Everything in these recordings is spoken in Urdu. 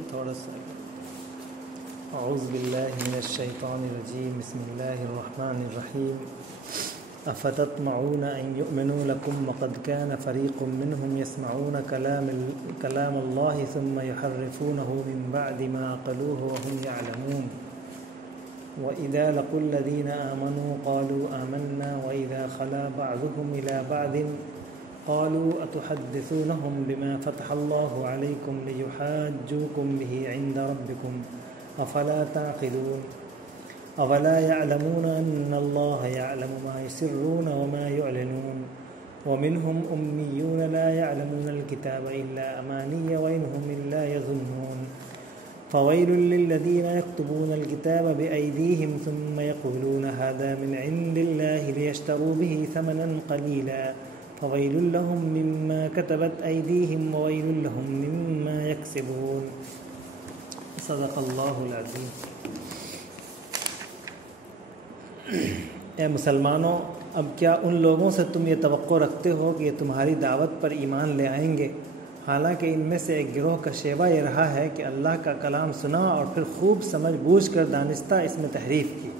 لیجیے تھوڑا سا. اعوذ باللہ من الشیطان الرجیم. بسم اللہ الرحمن الرحیم. افتطمعون ان یؤمنوا لکم وقد کان فریق منهم یسمعون کلام اللہ ثم یحرفونہ من بعد ما عقلوہ وهم یعلمون. وَإِذَا لَقُوا الَّذِينَ آمَنُوا قَالُوا آمَنَّا وَإِذَا خَلَا بَعْضُهُمْ إِلَى بَعْضٍ قَالُوا أَتُحَدِّثُونَهُمْ بِمَا فَتَحَ اللَّهُ عَلَيْكُمْ لِيُحَاجُّوكُمْ بِهِ عِندَ رَبِّكُمْ أَفَلَا تَعْقِلُونَ. أَوَلَا يَعْلَمُونَ أَنَّ اللَّهَ يَعْلَمُ مَا يُسِرُّونَ وَمَا يُعْلِنُونَ. وَمِنْهُمْ أُمِّيُّونَ لَا يَعْلَمُونَ الْكِتَابَ إِلَّا أَمَانِيَّ وَإِنْ هُمْ إِلَّا يَظُنُّونَ. فويل للذين يكتبون الكتاب بأيديهم ثم يقولون هذا من عند الله ليشتروا به ثمنا قليلا فويل لهم مما كتبت أيديهم وويل لهم مما يكسبون. صدق اللہ العظیم. اے مسلمانوں، اب کیا ان لوگوں سے تم یہ توقع رکھتے ہو کہ یہ تمہاری دعوت پر ایمان لے آئیں گے، حالانکہ ان میں سے ایک گروہ کا شیوہ یہ رہا ہے کہ اللہ کا کلام سنا اور پھر خوب سمجھ بوجھ کر دانستہ اس میں تحریف کی.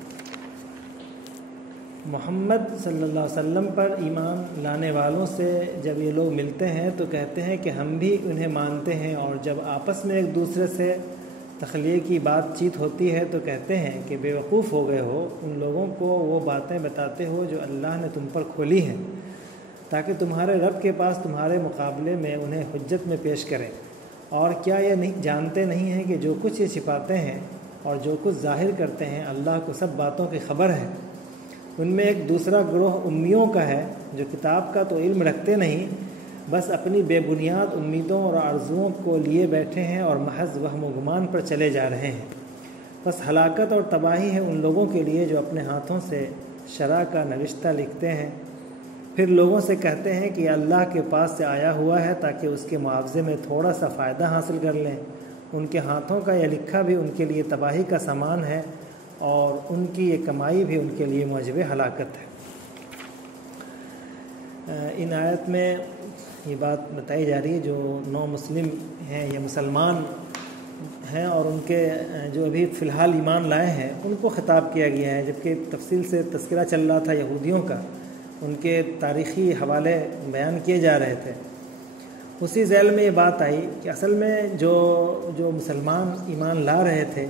محمد صلی اللہ علیہ وسلم پر ایمان لانے والوں سے جب یہ لوگ ملتے ہیں تو کہتے ہیں کہ ہم بھی انہیں مانتے ہیں، اور جب آپس میں ایک دوسرے سے تخلیہ کی بات چیت ہوتی ہے تو کہتے ہیں کہ بے وقوف ہو گئے ہو، ان لوگوں کو وہ باتیں بتاتے ہو جو اللہ نے تم پر کھولی ہیں، تاکہ تمہارے رب کے پاس تمہارے مقابلے میں انہیں حجت میں پیش کریں. اور کیا یہ جانتے نہیں ہیں کہ جو کچھ یہ چھپاتے ہیں اور جو کچھ ظاہر کرتے ہیں اللہ کو سب باتوں کی خبر ہے. ان میں ایک دوسرا گروہ امیوں کا ہے جو کتاب کا تو علم رکھتے نہیں، بس اپنی بے بنیاد امیدوں اور آرزوؤں کو لیے بیٹھے ہیں اور محض وہم و گمان پر چلے جا رہے ہیں. بس ہلاکت اور تباہی ہے ان لوگوں کے لیے جو اپنے ہاتھوں سے شرع کا نوشتہ لکھتے ہیں، پھر لوگوں سے کہتے ہیں کہ یہ اللہ کے پاس سے آیا ہوا ہے تاکہ اس کے معاوضے میں تھوڑا سا فائدہ حاصل کر لیں. ان کے ہاتھوں کا یہ لکھا بھی ان کے لیے تباہی کا سامان ہے، اور ان کی یہ کمائی بھی ان کے لیے موجب ہلاکت ہے. ان آیت میں یہ بات بتائی جا رہی ہے جو نو مسلم ہیں یا مسلمان ہیں اور ان کے جو ابھی فی الحال ایمان لائے ہیں ان کو خطاب کیا گیا ہے، جبکہ تفصیل سے تذکرہ چل رہا تھا یہودیوں کا، ان کے تاریخی حوالے بیان کیے جا رہے تھے. اسی ذیل میں یہ بات آئی کہ اصل میں جو مسلمان ایمان لا رہے تھے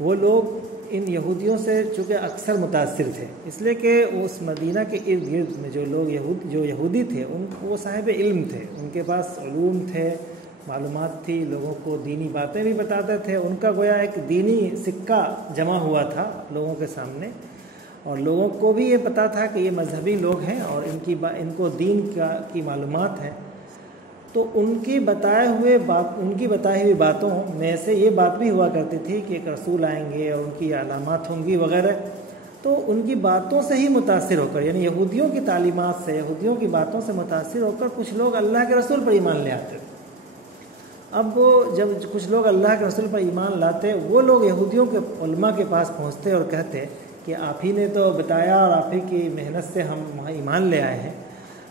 وہ لوگ ان یہودیوں سے چونکہ اکثر متاثر تھے، اس لیے کہ اس مدینہ کے ارد گرد میں جو لوگ یہودی تھے وہ صاحب علم تھے، ان کے پاس علوم تھے، معلومات تھی، لوگوں کو دینی باتیں بھی بتاتے تھے. ان کا گویا ایک دینی سکہ جمع ہوا تھا لوگوں کے سامنے، اور لوگوں کو بھی یہ پتہ تھا کہ یہ مذہبی لوگ ہیں اور ان کو دین کی معلومات ہیں. تو ان کی بتائی ہوئی باتوں میں سے یہ بات بھی ہوا کرتی تھی کہ ایک رسول آئیں گے اور ان کی علامات ہوں گی وغیرہ. تو ان کی باتوں سے ہی متاثر ہو کر، یعنی یہودیوں کی تعلیمات سے، یہودیوں کی باتوں سے متاثر ہو کر کچھ لوگ اللہ کے رسول پر ایمان لے آتے. اب جب کچھ لوگ اللہ کے رسول پر ایمان لاتے، وہ لوگ یہودیوں کے علماء کے پاس پہنچتے اور کہتے کہ آپ ہی نے تو بتایا اور آپ ہی کی محنت سے ہم وہاں ایمان لے آئے ہیں،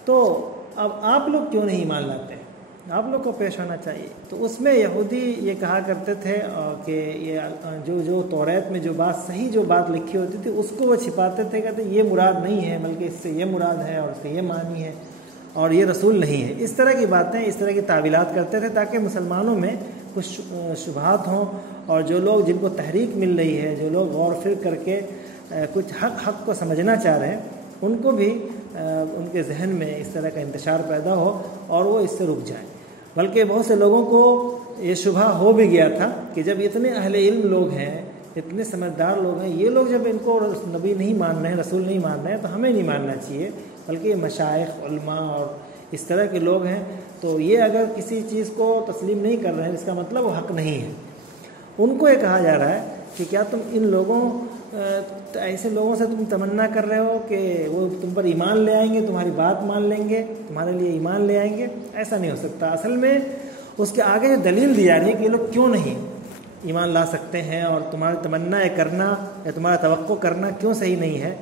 تو اب آپ لوگ کیوں نہیں ایمان لاتے؟ آپ لوگ کو پیش ہونا چاہیے. تو اس میں یہودی یہ کہا کرتے تھے کہ یہ جو توریت میں جو بات لکھی ہوتی تھی اس کو وہ چھپاتے تھے، کہتے یہ مراد نہیں ہے بلکہ اس سے یہ مراد ہے اور اس سے یہ معنی ہے اور یہ رسول نہیں ہے. اس طرح کی باتیں، اس طرح کی تعویلات کرتے تھے تاکہ مسلمانوں میں کچھ شبہات ہوں، اور جو لوگ جن کو تحریک مل رہی ہے، جو لوگ غور فکر کر کے کچھ حق کو سمجھنا چاہ رہے ہیں، ان کو بھی ان کے ذہن میں اس طرح کا انتشار پیدا ہو اور وہ اس سے رک جائیں. بلکہ بہت سے لوگوں کو یہ شبہ ہو بھی گیا تھا کہ جب اتنے اہل علم لوگ ہیں، اتنے سمجھدار لوگ ہیں، یہ لوگ جب ان کو نبی نہیں مان رہے ہیں، رسول نہیں مان رہے ہیں، تو ہمیں نہیں ماننا چاہیے، بلکہ یہ مشائخ، علماء اور اس طرح کے لوگ ہیں، تو یہ اگر کسی چیز کو تسلیم نہیں کر رہے ہیں اس کا مطلب وہ حق نہیں ہے. ان کو یہ کہا جا رہا ہے کہ کیا تم ایسے لوگوں سے تم تمنا کر رہے ہو کہ وہ تم پر ایمان لے آئیں گے، تمہاری بات مان لیں گے، تمہارے لیے ایمان لے آئیں گے؟ ایسا نہیں ہو سکتا. اصل میں اس کے آگے جو دلیل دی جا رہی ہے کہ یہ لوگ کیوں نہیں ایمان لا سکتے ہیں اور تمہاری تمنا کرنا یا تمہارا توقع کرنا کیوں صحیح نہیں ہے.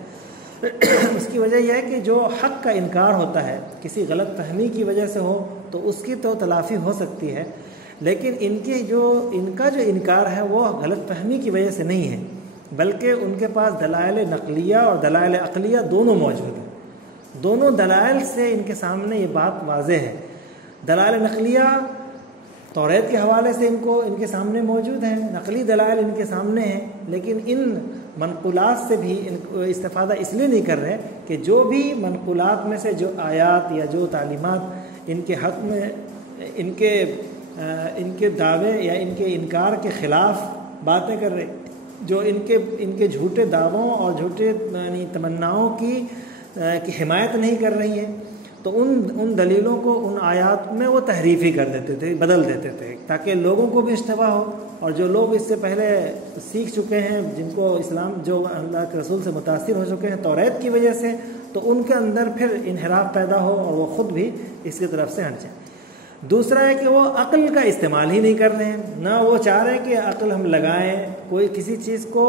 اس کی وجہ یہ ہے کہ جو حق کا انکار ہوتا ہے کسی غلط فہمی کی وجہ سے ہو تو اس کی تو تلافی ہو سکتی ہے، لیکن ان کا جو انکار ہے وہ غلط فہمی کی وجہ سے نہیں ہے، بلکہ ان کے پاس دلائل نقلیہ اور دلائل عقلیہ دونوں موجود ہیں۔ دونوں دلائل سے ان کے سامنے یہ بات واضح ہے۔ دلائل نقلیہ توریت کے حوالے سے ان کے سامنے موجود ہیں، نقلی دلائل ان کے سامنے ہیں، لیکن ان منقولات سے بھی استفادہ اس لیے نہیں کر رہے کہ جو بھی منقولات میں سے جو آیات یا جو تعلیمات ان کے حق میں ان کے دعوے یا ان کے انکار کے خلاف باتیں کر رہے، جو ان کے جھوٹے دعووں اور جھوٹے یعنی تمناؤں کی حمایت نہیں کر رہی ہیں، تو ان دلیلوں کو ان آیات میں وہ تحریفی کر دیتے تھے، بدل دیتے تھے، تاکہ لوگوں کو بھی اشتباہ ہو، اور جو لوگ اس سے پہلے سیکھ چکے ہیں، جن کو اسلام جو اللہ کے رسول سے متاثر ہو چکے ہیں توریت کی وجہ سے، تو ان کے اندر پھر انحراف پیدا ہو اور وہ خود بھی اس کی طرف سے ہٹ جائیں۔ دوسرا ہے کہ وہ عقل کا استعمال ہی نہیں کر رہے ہیں، نہ وہ چاہ رہے ہیں کہ عقل ہم لگائیں، کوئی کسی چیز کو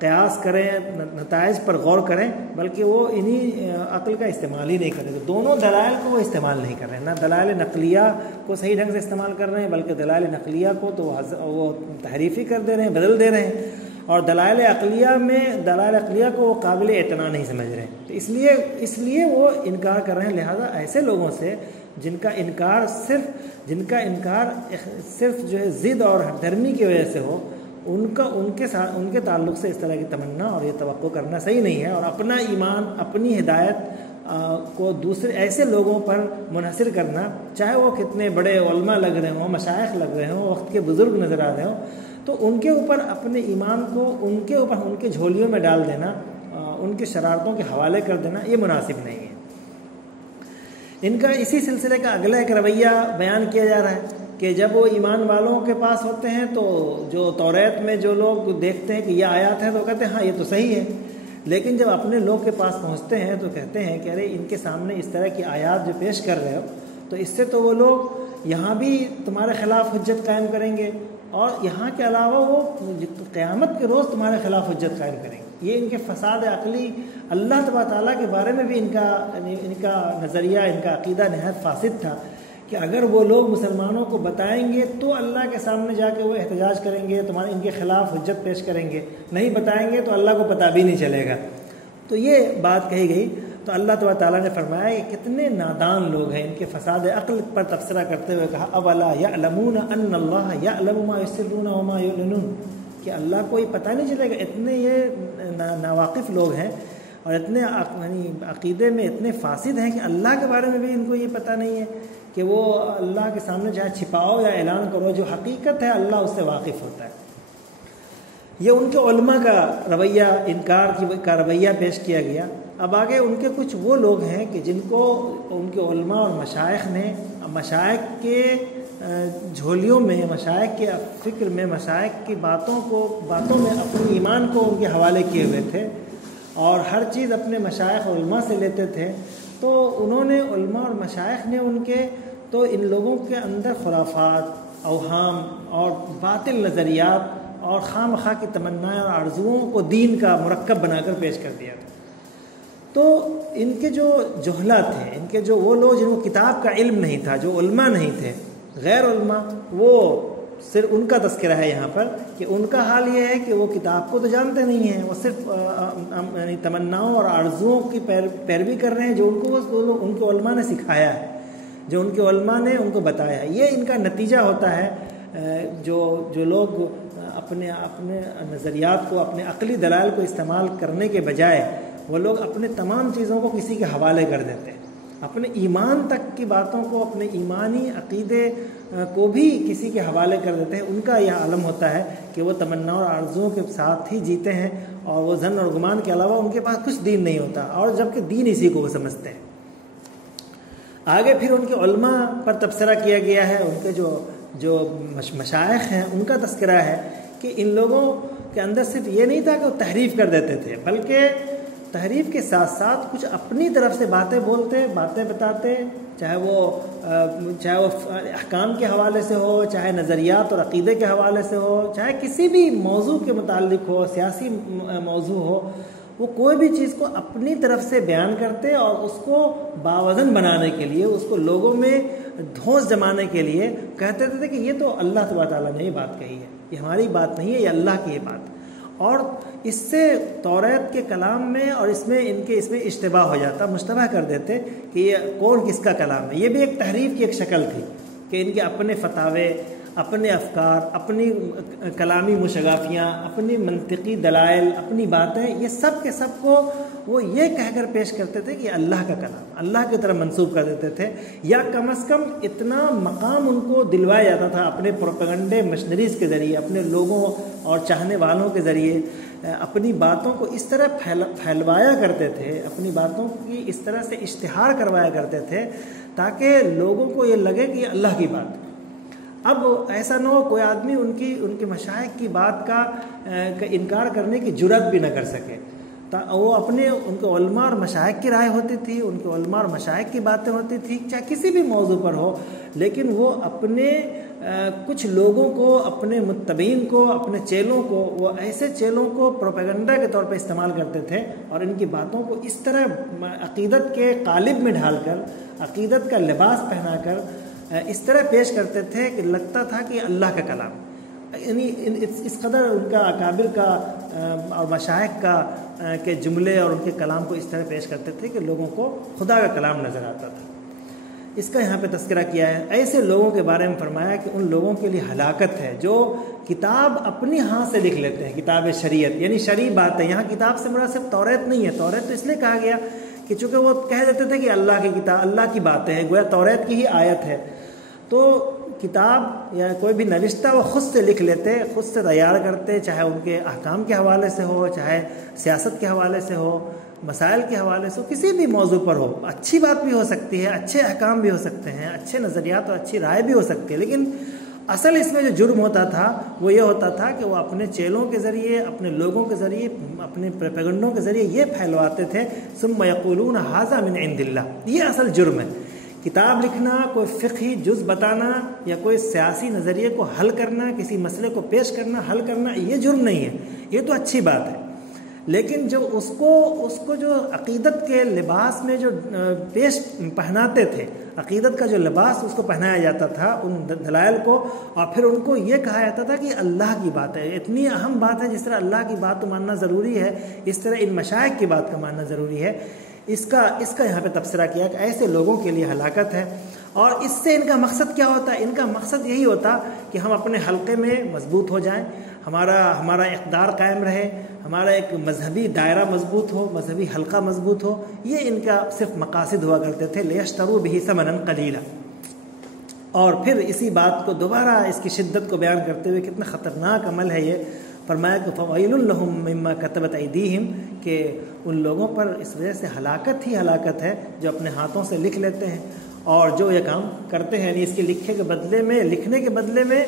قیاس کریں، نتائج پر غور کریں، بلکہ وہ انہی عقل کا استعمال ہی نہیں کر رہے۔ دونوں دلائل کو وہ استعمال نہیں کر رہے ہیں، نہ دلائل نقلیہ کو صحیح ڈھنگ سے استعمال کر رہے ہیں، بلکہ دلائل نقلیہ کو تو وہ تحریفی کر دے رہے ہیں، بدل دے رہے ہیں، اور دلائل عقلیہ کو وہ قابل اعتنا نہیں سمجھ رہے ہیں۔ اس لیے وہ انکار کر رہے ہیں۔ لہذا ایسے لوگوں سے جن کا انکار صرف جو ہے ضد اور ہٹدھرمی کی وجہ سے ہو، ان کے تعلق سے اس طرح کی تمنا اور یہ توقع کرنا صحیح نہیں ہے، اور اپنا ایمان، اپنی ہدایت کو دوسرے ایسے لوگوں پر منحصر کرنا، چاہے وہ کتنے بڑے علماء لگ رہے ہوں، مشائخ لگ رہے ہوں، وقت کے بزرگ نظر آ رہے ہوں، تو ان کے اوپر اپنے ایمان کو ان کے جھولیوں میں ڈال دینا، ان کی شرارتوں کے حوالے کر دینا، یہ مناسب نہیں ہے۔ ان کا اسی سلسلے کا اگلا ایک رویہ بیان کیا جا رہا ہے کہ جب وہ ایمان والوں کے پاس ہوتے ہیں تو جو توریت میں جو لوگ دیکھتے ہیں کہ یہ آیات ہیں تو کہتے ہیں ہاں یہ تو صحیح ہے، لیکن جب اپنے لوگ کے پاس پہنچتے ہیں تو کہتے ہیں کہ ارے ان کے سامنے اس طرح کی آیات جو پیش کر رہے ہو، تو اس سے تو وہ لوگ یہاں بھی تمہارے خلاف حجت قائم کریں گے، اور یہاں کے علاوہ وہ قیامت کے روز تمہارے خلاف حجت قائم کریں گے۔ یہ ان کے فساد عقلی، اللہ تبارک تعالیٰ کے بارے میں بھی ان کا نظریہ، ان کا عقیدہ نہایت فاسد تھا کہ اگر وہ لوگ مسلمانوں کو بتائیں گے تو اللہ کے سامنے جا کے وہ احتجاج کریں گے، ان کے خلاف حجت پیش کریں گے، نہیں بتائیں گے تو اللہ کو پتہ بھی نہیں چلے گا۔ تو یہ بات کہی گئی، تو اللہ تبارک تعالیٰ نے فرمایا کہ کتنے نادان لوگ ہیں، ان کے فساد عقل پر تبصرہ کرتے ہوئے کہا اولا یعلمون ان اللہ یعلم ما یسرون وما یعلنون، کہ اللہ کو یہ پتہ نہیں چلے گا۔ اتنے یہ ناواقف لوگ ہیں اور اتنے عقیدے میں اتنے فاسد ہیں کہ اللہ کے بارے میں بھی ان کو یہ پتہ نہیں ہے کہ وہ اللہ کے سامنے چاہے چھپاؤ یا اعلان کرو، جو حقیقت ہے اللہ اس سے واقف ہوتا ہے۔ یہ ان کے علماء کا رویہ، انکار کا رویہ پیش کیا گیا۔ اب آگے ان کے کچھ وہ لوگ ہیں کہ جن کو ان کے علماء اور مشائخ نے مشائخ کے جھولیوں میں، مشائخ کے فکر میں، مشائخ کی باتوں میں اپنے ایمان کو ان کے حوالے کیے ہوئے تھے، اور ہر چیز اپنے مشائخ اور علماء سے لیتے تھے۔ تو انہوں نے علماء اور مشائخ نے تو ان لوگوں کے اندر خرافات، اوہام اور باطل نظریات اور خواہ مخواہ کی تمنائیں اور آرزوؤں کو دین کا مرکب بنا کر پیش کر دیا تھا۔ تو ان کے جو جہلا تھے، ان کے جو وہ لوگ جن کو کتاب کا علم نہیں تھا، جو علماء نہیں تھے، غیر علماء، وہ صرف ان کا تذکرہ ہے یہاں پر کہ ان کا حال یہ ہے کہ وہ کتاب کو تو جانتے نہیں ہیں، وہ صرف تمناؤں اور آرزوؤں کی پیروی کر رہے ہیں جو ان کے علماء نے سکھایا ہے، جو ان کے علماء نے ان کو بتایا ہے۔ یہ ان کا نتیجہ ہوتا ہے۔ جو لوگ اپنے نظریات کو، اپنے عقلی دلائل کو استعمال کرنے کے بجائے وہ لوگ اپنے تمام چیزوں کو کسی کے حوالے کر دیتے ہیں، اپنے ایمان تک کی باتوں کو، اپنے ایمانی عقیدے کو بھی کسی کے حوالے کر دیتے ہیں۔ ان کا یہ عالم ہوتا ہے کہ وہ تمنا اور آرزوؤں کے ساتھ ہی جیتے ہیں، اور وہ ظن اور گمان کے علاوہ ان کے پاس کچھ دین نہیں ہوتا، اور جبکہ دین اسی کو وہ سمجھتے ہیں۔ آگے پھر ان کے علماء پر تبصرہ کیا گیا ہے، ان کے جو مشائخ ہیں ان کا تذکرہ ہے کہ ان لوگوں کے اندر صرف یہ نہیں تھا کہ وہ تحریف کر دیتے تھے، بلکہ تحریف کے ساتھ ساتھ کچھ اپنی طرف سے باتیں بولتے، باتیں بتاتے، چاہے وہ احکام کے حوالے سے ہو، چاہے نظریات اور عقیدے کے حوالے سے ہو، چاہے کسی بھی موضوع کے متعلق ہو، سیاسی موضوع ہو، وہ کوئی بھی چیز کو اپنی طرف سے بیان کرتے اور اس کو باوزن بنانے کے لیے، اس کو لوگوں میں دھوس جمانے کے لیے کہتے تھے کہ یہ تو اللہ تبارک تعالیٰ نے یہ بات کہی ہے، یہ ہماری بات نہیں ہے، یہ اللہ کی یہ بات۔ اور اس سے توریت کے کلام میں اور اس میں اشتباہ ہو جاتا، مشتبہ کر دیتے کہ یہ کون کس کا کلام ہے۔ یہ بھی ایک تحریف کی ایک شکل تھی کہ ان کے اپنے فتاوے، اپنے افکار، اپنی کلامی مشغافیاں، اپنی منطقی دلائل، اپنی باتیں، یہ سب کے سب کو وہ یہ کہہ کر پیش کرتے تھے کہ اللہ کا کلام، اللہ کی طرف منسوب کر دیتے تھے، یا کم از کم اتنا مقام ان کو دلوایا جاتا تھا اپنے پروپیگنڈے مشنریز کے ذریعے، اپنے لوگوں اور چاہنے والوں کے ذریعے اپنی باتوں کو اس طرح پھیلوایا کرتے تھے، اپنی باتوں کی اس طرح سے اشتہار کروایا کرتے تھے تاکہ لوگوں کو یہ لگے کہ یہ اللہ کی بات ہے۔ اب ایسا نہ ہو کوئی آدمی ان کے مشائخ کی بات کا انکار کرنے کی جرات بھی نہ کر سکے، وہ ان کے علماء اور مشائخ کی رائے ہوتی تھی، ان کے علماء اور مشائخ کی باتیں ہوتی تھی، چاہے کسی بھی موضوع پر ہو، لیکن وہ اپنے کچھ لوگوں کو، اپنے متبعین کو، اپنے چیلوں کو، وہ ایسے چیلوں کو پروپیگنڈا کے طور پہ استعمال کرتے تھے اور ان کی باتوں کو اس طرح عقیدت کے قالب میں ڈھال کر، عقیدت کا لباس پہنا کر اس طرح پیش کرتے تھے کہ لگتا تھا کہ اللہ کا کلام، یعنی اس قدر ان کا اکابر کا اور مشائخ کا کے جملے اور ان کے کلام کو اس طرح پیش کرتے تھے کہ لوگوں کو خدا کا کلام نظر آتا تھا۔ اس کا یہاں پہ تذکرہ کیا ہے۔ ایسے لوگوں کے بارے میں فرمایا کہ ان لوگوں کے لیے ہلاکت ہے جو کتاب اپنی ہاتھ سے لکھ لیتے ہیں، کتاب شریعت یعنی شرعی بات ہے۔ یہاں کتاب سے مراد صرف توریت نہیں ہے، توریت تو اس لیے کہا گیا کہ چونکہ وہ کہہ دیتے تھے کہ اللہ کی کتاب، اللہ کی باتیں ہیں، گویا توریت کی ہی آیت ہے، تو کتاب یا کوئی بھی نوشتہ وہ خود سے لکھ لیتے، خود سے تیار کرتے، چاہے ان کے احکام کے حوالے سے ہو، چاہے سیاست کے حوالے سے ہو، مسائل کے حوالے سے ہو، کسی بھی موضوع پر ہو۔ اچھی بات بھی ہو سکتی ہے، اچھے احکام بھی ہو سکتے ہیں، اچھے نظریات اور اچھی رائے بھی ہو سکتی ہے، لیکن اصل اس میں جو جرم ہوتا تھا وہ یہ ہوتا تھا کہ وہ اپنے چیلوں کے ذریعے، اپنے لوگوں کے ذریعے، اپنے پروپیگنڈوں کے ذریعے یہ پھیلواتے تھے، ثم یقولون ھذا من عند اللہ۔ یہ اصل جرم ہے۔ کتاب لکھنا، کوئی فقہی جز بتانا یا کوئی سیاسی نظریے کو حل کرنا، کسی مسئلے کو پیش کرنا، حل کرنا، یہ جرم نہیں ہے، یہ تو اچھی بات ہے۔ لیکن جو اس کو جو عقیدت کے لباس میں جو پیش پہناتے تھے، عقیدت کا جو لباس اس کو پہنایا جاتا تھا ان دلائل کو، اور پھر ان کو یہ کہا جاتا تھا کہ اللہ کی بات ہے، اتنی اہم بات ہے، جس طرح اللہ کی بات تو ماننا ضروری ہے، اس طرح ان مشائخ کی بات کا ماننا ضروری ہے۔ اس کا یہاں پہ تبصرہ کیا کہ ایسے لوگوں کے لیے ہلاکت ہے۔ اور اس سے ان کا مقصد کیا ہوتا ہے؟ ان کا مقصد یہی ہوتا کہ ہم اپنے حلقے میں مضبوط ہو جائیں، ہمارا اقدار قائم رہے، ہمارا ایک مذہبی دائرہ مضبوط ہو، مذہبی حلقہ مضبوط ہو، یہ ان کا صرف مقاصد ہوا کرتے تھے۔ لیشتروا بہ ثمنا قلیلا۔ اور پھر اسی بات کو دوبارہ اس کی شدت کو بیان کرتے ہوئے کتنا خطرناک عمل ہے یہ، فرمایا کہ فویل لہم مما کتبت ایدیہم، کہ ان لوگوں پر اس وجہ سے ہلاکت ہی ہلاکت ہے جو اپنے ہاتھوں سے لکھ لیتے ہیں اور جو یہ کام کرتے ہیں، یعنی اس کے لکھنے کے بدلے میں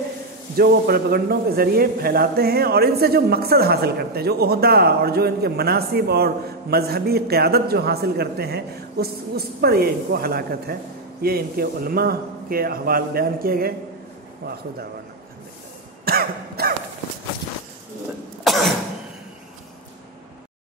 جو وہ پروپیگنڈوں کے ذریعے پھیلاتے ہیں اور ان سے جو مقصد حاصل کرتے ہیں، جو عہدہ اور جو ان کے مناصب اور مذہبی قیادت جو حاصل کرتے ہیں، اس پر یہ ان کو ہلاکت ہے۔ یہ ان کے علماء کے احوال بیان کیے گئے۔ وآخر دعوانا